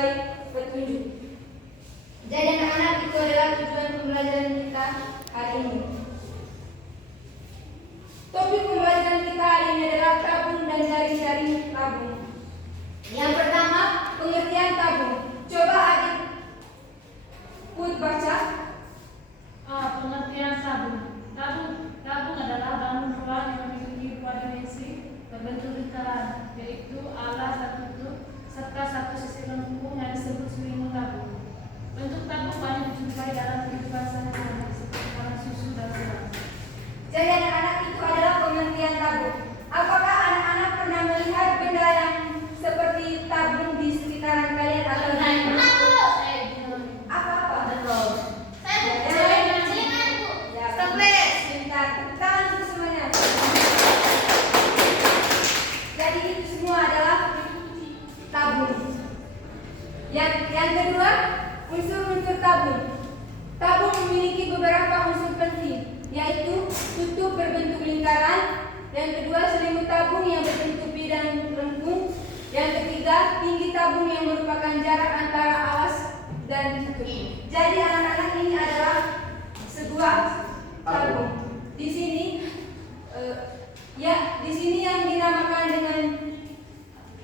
sesuai petunjuk. Jadi anak-anak, itu adalah tujuan pembelajaran kita hari ini. Topik pembelajaran kita hari ini adalah tabung dan jaring-jaring tabung. Yang pertama, pengertian tabung. Coba adik Put baca. Pengertian tabung. Tabung adalah bangun ruang yang memiliki dua dimensi berbentuk lingkaran, yaitu alas dan tutup, serta satu sisi lengkung yang disebut selimut tabung. Bentuk tabung banyak dijumpai dalam kehidupan sehari-hari seperti karang susu dan selang. Jadi anak-anak, itu adalah pengertian tabung. Apakah anak-anak pernah melihat benda yang seperti tabung di sekitaran kalian atau di mana? Apa-apa? Jadi itu semua adalah tabung. Yang kedua, unsur-unsur tabung. Tabung memiliki beberapa unsur penting, yaitu tutup berbentuk lingkaran. Yang kedua, selimut tabung yang berbentuk bidang lengkung. Yang ketiga, tinggi tabung yang merupakan jarak antara alas dan tutup. Jadi anak-anak, ini adalah sebuah tabung. Di sini di sini yang dinamakan dengan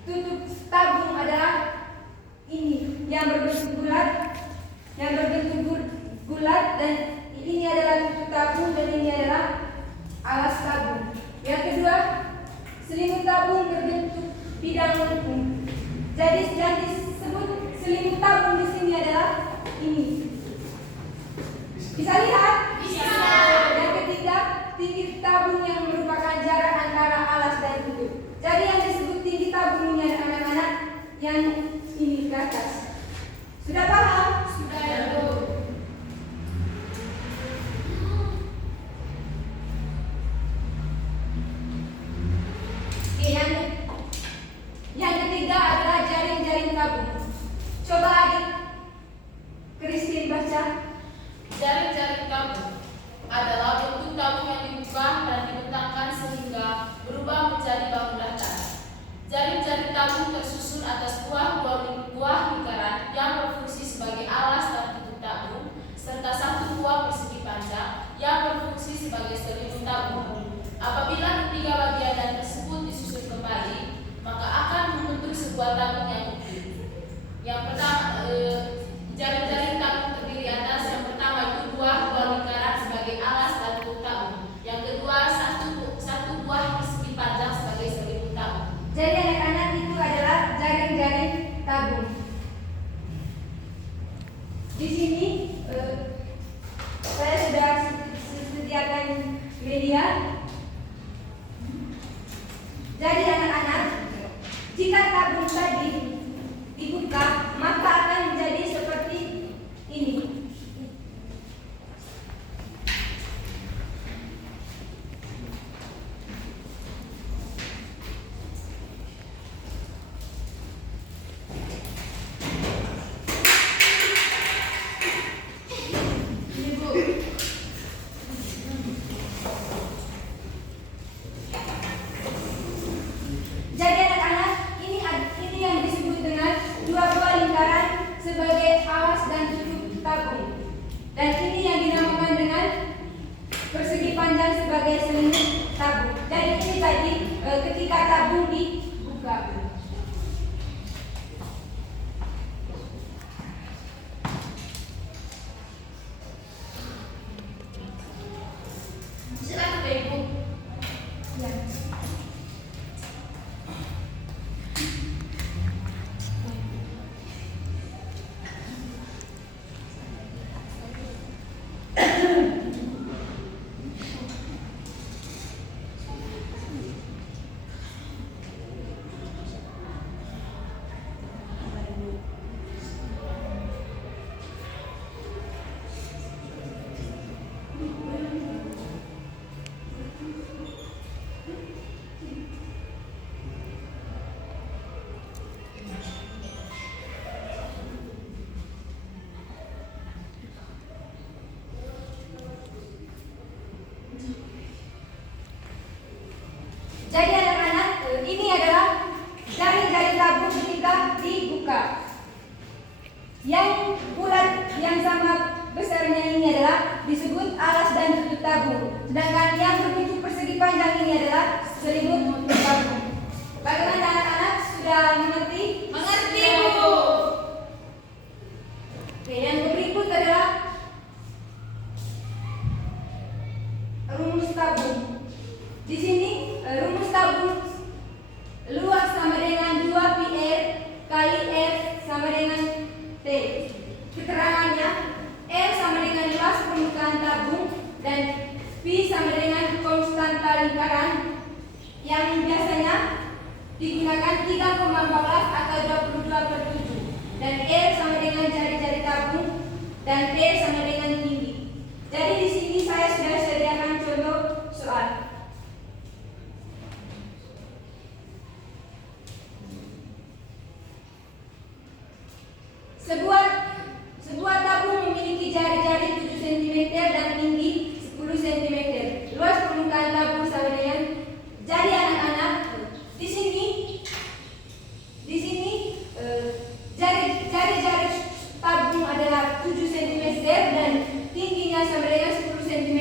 tutup tabung adalah ini yang berbentuk bulat, dan ini adalah tutup tabung dan ini adalah alas tabung. Yang kedua, selimut tabung berbentuk bidang lengkung. Jadi yang disebut selimut tabung di sini adalah ini. Bisa lihat? Bisa. Yang ketiga, tinggi tabung yang merupakan jarak antara alas dan tutup. Jadi yang disebut tinggi tabung ini anak-anak yang ini ke atas. Sudah paham? Sudah, Bu. Yang ketiga adalah jaring-jaring tabung. Coba adik Christine baca. Jaring-jaring tabung adalah bentuk tabung yang dibuka dan dibentangkan sehingga berubah menjadi bangun datar. Jaring-jaring tabung tersusun atas buah lingkaran yang berfungsi sebagai alas dan tutup tabung, serta satu buah persegi panjang yang berfungsi sebagai selimut tabung. Apabila ketiga bagian tersebut disusun kembali, maka akan membentuk sebuah tabung yang utuh. Yang pertama, jaring-jaring tabung terdiri atas yang pertama itu buah lingkaran sebagai alas dan tutup tabung. Yang kedua, satu buah persegi panjang sebagai selimut tabung. Jadi anak-anak, itu adalah jaring-jaring tabung. Di sini saya sudah sediakan media. Jadi anak-anak, jika tabung tadi dibuka, maka akan menjadi seperti ini. Jadi anak-anak, ini yang disebut dengan dua buah lingkaran sebagai alas dan tutup tabung. Dan ini yang dinamakan dengan persegi panjang sebagai selimut tabung. Jadi ini tadi ketika tabung dibuka. Silakan Ibu. Ya. Jadi anak-anak, ini adalah jaring-jaring tabung ketika dibuka. Yang bulat yang sama besarnya ini adalah disebut alas dan tutup tabung. Sedangkan yang berbentuk persegi panjang ini adalah selimut tabung. Bagaimana anak-anak, sudah mengerti? Mengerti, Bu. Oke, yang berikut adalah rumus tabung. Di sini rumus tabung luas sama dengan 2πr kali R sama dengan T. Keterangannya, R sama dengan luas permukaan tabung dan P sama dengan konstanta lingkaran yang biasanya digunakan 3,14 atau 22/7 dan R sama dengan jari-jari tabung dan P sama dengan tinggi. Jadi di sini saya sudah sediakan contoh soal. Sebuah tabung memiliki jari-jari 7 cm dan tinggi 10 cm. Luas permukaan tabung sama dengan, jadi anak-anak, di sini jari-jari tabung adalah 7 cm dan tingginya sama dengan 10 cm.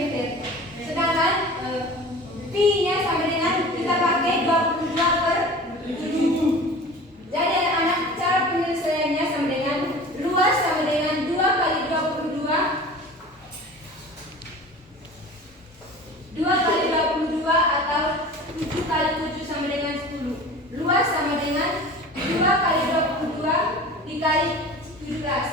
Sedangkan P-nya sama dengan, kita pakai 22/7. Jadi anak-anak, cara penyelesaiannya sama dengan luas sama dengan 2 kali 22 atau 7 kali 7 sama dengan 10. Luas sama dengan 2 kali 22 dikali 17.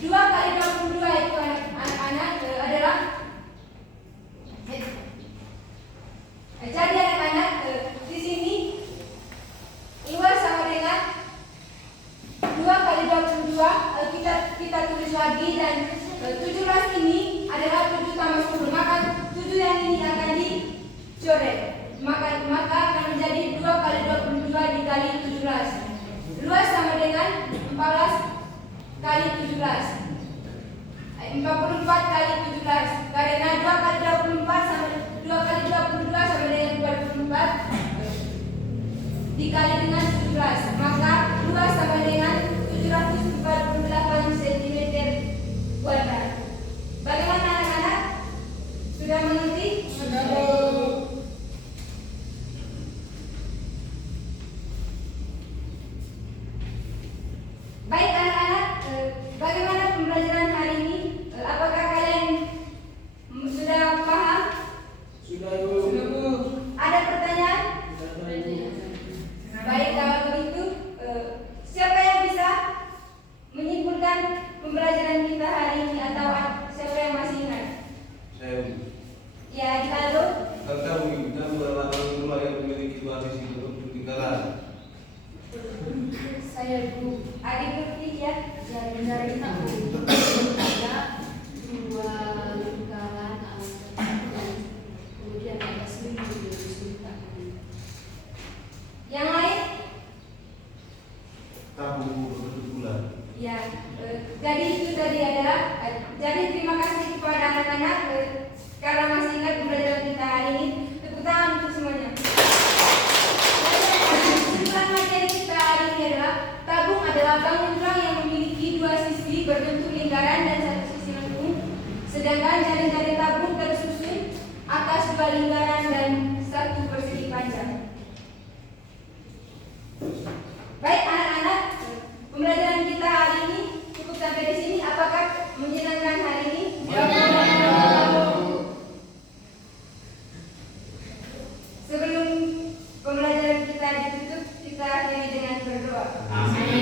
2 kali 22 itu anak-anak adalah, jadi anak-anak, di sini luas sama dengan 2 kali 22, kita tulis lagi, dan 17 ini adalah 7 tambah 10, maka 7 yang ini akan dicoret, maka akan menjadi 2 kali 22 dikali 17. Luas sama dengan 14 kali 17, 44 kali 17, karena 2 kali 24 sama 2 kali 22 sama dengan 44 dikali dengan 17, maka luas sama dengan 748 cm kuadrat. Bagaimana anak-anak? Sudah mengerti? Sudah. Baik anak-anak, bagaimana pembelajaran hari ini? Apakah kalian sudah paham? Sudah, Bu. Ada pertanyaan? Baik, kalau begitu, siapa yang bisa menyimpulkan pembelajaran kita hari ini, atau siapa yang masih ingat? Saya, Bu. Ya, Dialog. Kakak menginginkan beberapa rumah yang memiliki dua sisi bentuk lingkaran. Saya, Bu. Adik ngerti ya? Jari-jari tabung ada 2 lingkaran alas tabung, kemudian ada selimut di selimut tabung. Yang lain? Tabung berbentuk bulat. Ya, jadi itu tadi adalah, jadi terima kasih kepada anak-anak karena masih ingat pembelajaran kita hari ini. Tepuk tangan untuk semuanya. Kesimpulan materi kita hari ini adalah tabung adalah bangun terang yang memiliki 2 sisi berbentuk lingkaran dan 1 sisi lengkung, sedangkan jari-jari tabung tersusun atas 2 lingkaran dan 1 persegi panjang. Baik anak-anak, pembelajaran kita hari ini cukup sampai di sini. Apakah menyenangkan hari ini? Sebelum pembelajaran kita ditutup, kita akhiri dengan berdoa. Amin.